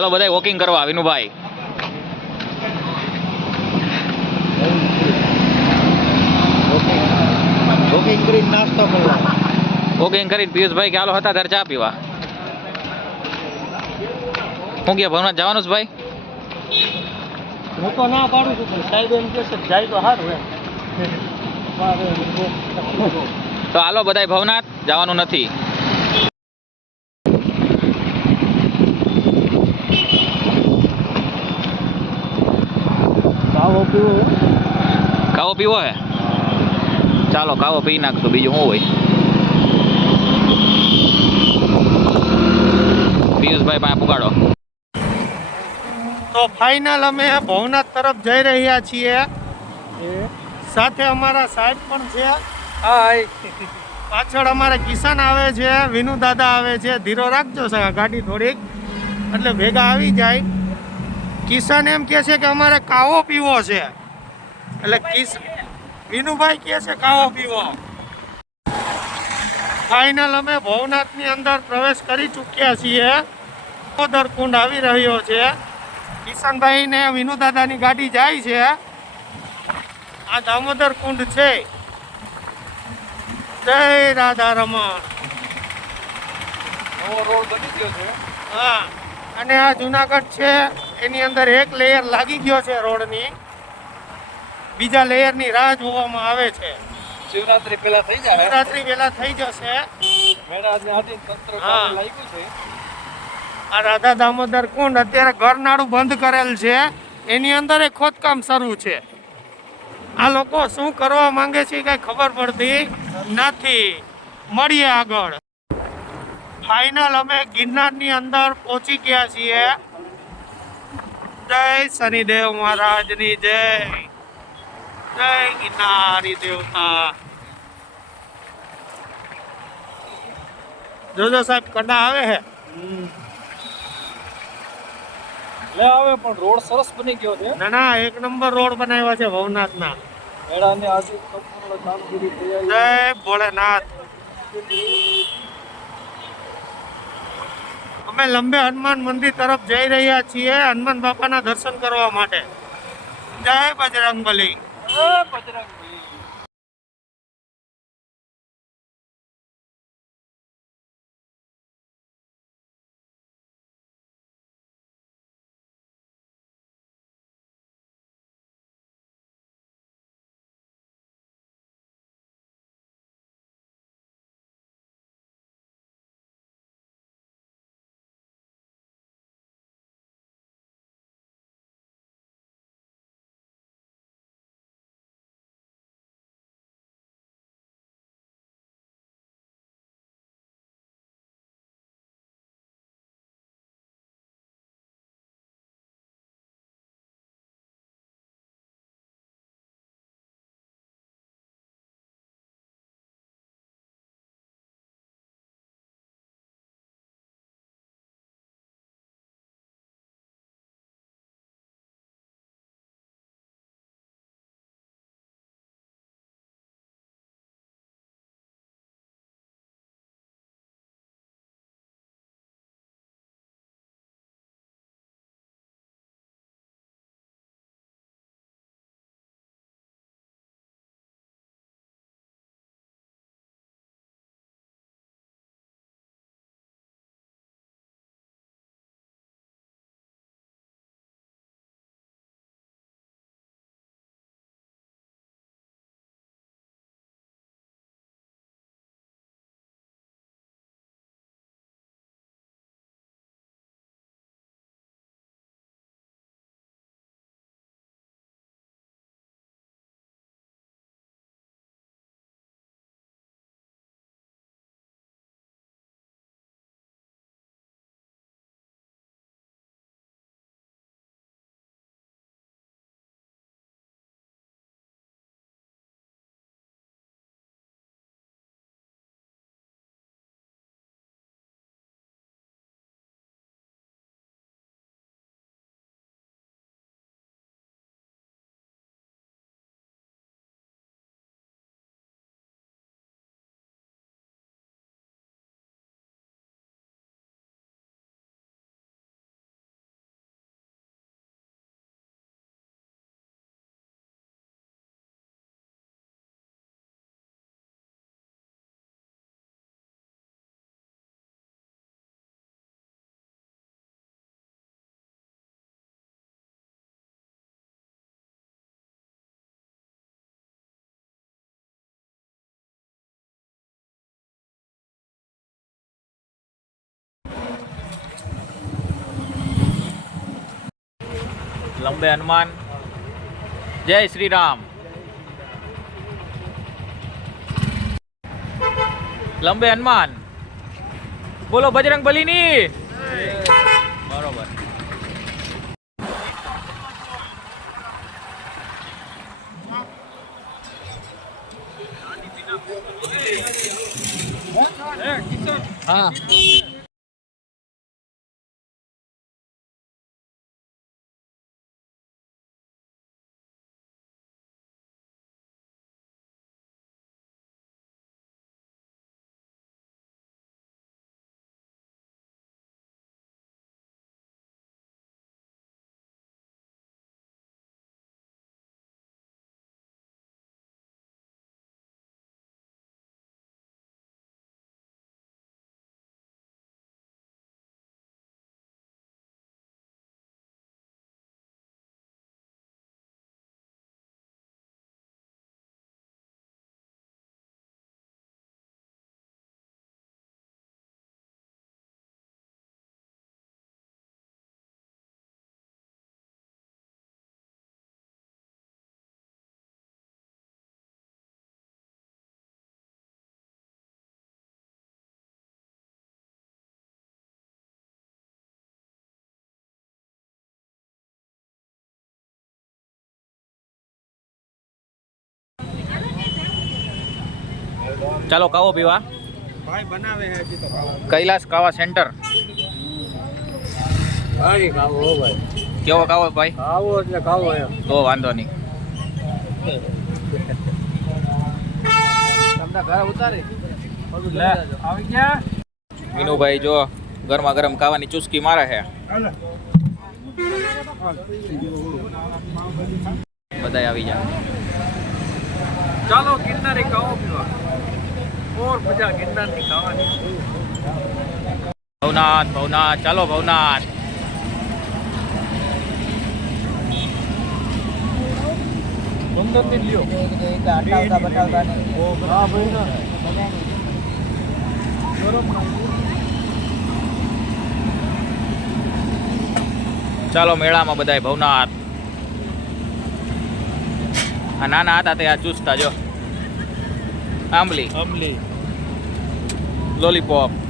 ચાલો બધા વોકિંગ કરવા વિનુભાઈ. વોકિંગ કરી નાસ્તો કરવા વોકિંગ કરીને પિયુષભાઈ કે હતા ત્યારે ચા પીવા. હું કે ભવનાથ જવાનું છે ભાઈ? હું તો ના પાડું છું પણ સાહેબ એમ કે જાય તો સારું એમ. તો હાલો બધાય ભવનાથ જવાનું નથી. કાવો પીવો કાવો પીવો હે? ચાલો કાવો પી નાખશું બીજું શું હોય? પિયુષભાઈ પાસે પુગાડો. તો ફાઇનલ અમે ભવનાથ તરફ જઈ રહ્યા છીએ. સાથે અમારા સાહેબ પણ છે. હાય પાછળ અમારે કિસાન આવે છે વિનુ દાદા આવે છે. ધીરો રાખજો સા- ગાડી થોડીક. એટલે ભેગા આવી જાય. કિસાન એમ કહે છે કે અમારે કાવો પીવો છે. એટલે કિસ વિનુભાઈ કહે છે કાવો પીવો. ફાઇનલ અમે ભવનાથની અંદર પ્રવેશ કરી ચૂક્યા છીએ. કુંડ આવી રહ્યો છે. કિશનભાઈ ને વિનુ દાદાની ગાડી જાય છે. આ દામોદર કુંડ છે. જય રાધા રમણ. નવો રોડ બની ગયો છે. હા અને આ જુનાગઢ છે. એની અંદર એક લેયર લાગી ગયો છે રોડની. બીજા લેયરની રાહ જોવામાં આવે છે. શિવરાત્રી પેલા થઈ શિવરાત્રી પહેલા થઈ જશે. તંત્ર. આ રાધા દામોદર કુંડ અત્યારે ઘરનાળું બંધ કરેલ છે. એની અંદર એ ખોદકામ શરૂ છે. આ લોકો શું કરવા માંગે છે કઈ ખબર પડતી નથી. મળીએ આગળ. ફાઇનલ અમે ગિરનારની અંદર પહોંચી ગયા છીએ. જય શનિદેવ મહારાજની જય. જય ગિરનારી દેવતા જોજો સાહેબ કડા આવે હે? લે આવે પણ રોડ સરસ બની ગયો છે. ના ના એક નંબર રોડ બનાવ્યા છે ભવનાથના. મેળાની આજે સંપૂર્ણ કામગીરી તૈયારી. જય ભોળેનાથ. અમે લંબે હનુમાન મંદિર તરફ જઈ રહ્યા છીએ હનુમાન બાપાના દર્શન કરવા માટે. જય બજરંગબલી. બજરંગ લંબે હનુમાન જય શ્રી રામ લંબે હનુમાન બોલો બજરંગ બલીની બરોબર હા ચાલો કાવો પીવા. ભાઈ બનાવે છે તો કૈલાસ કાવા સેન્ટર. હો ભાઈ. કેવો કાવો ભાઈ? ખાવો એટલે એમ. તો વાંધો નહીં. તમને ઘરે ઉતારી? આવી ગયા? વિનુભાઈ જો ગરમા ગરમ કાવાની ચુસ્કી મારે છે. બધા આવી જાય ચાલો ગિરનારી કાવો પીવા. ભવનાથ ભવનાથ. ચાલો ભવનાથ. ચાલો મેળામાં બધાય ભવનાથ. આ નાના હતા તે આ ચૂસતા, જો. આંબલી. અમલી Lollipop.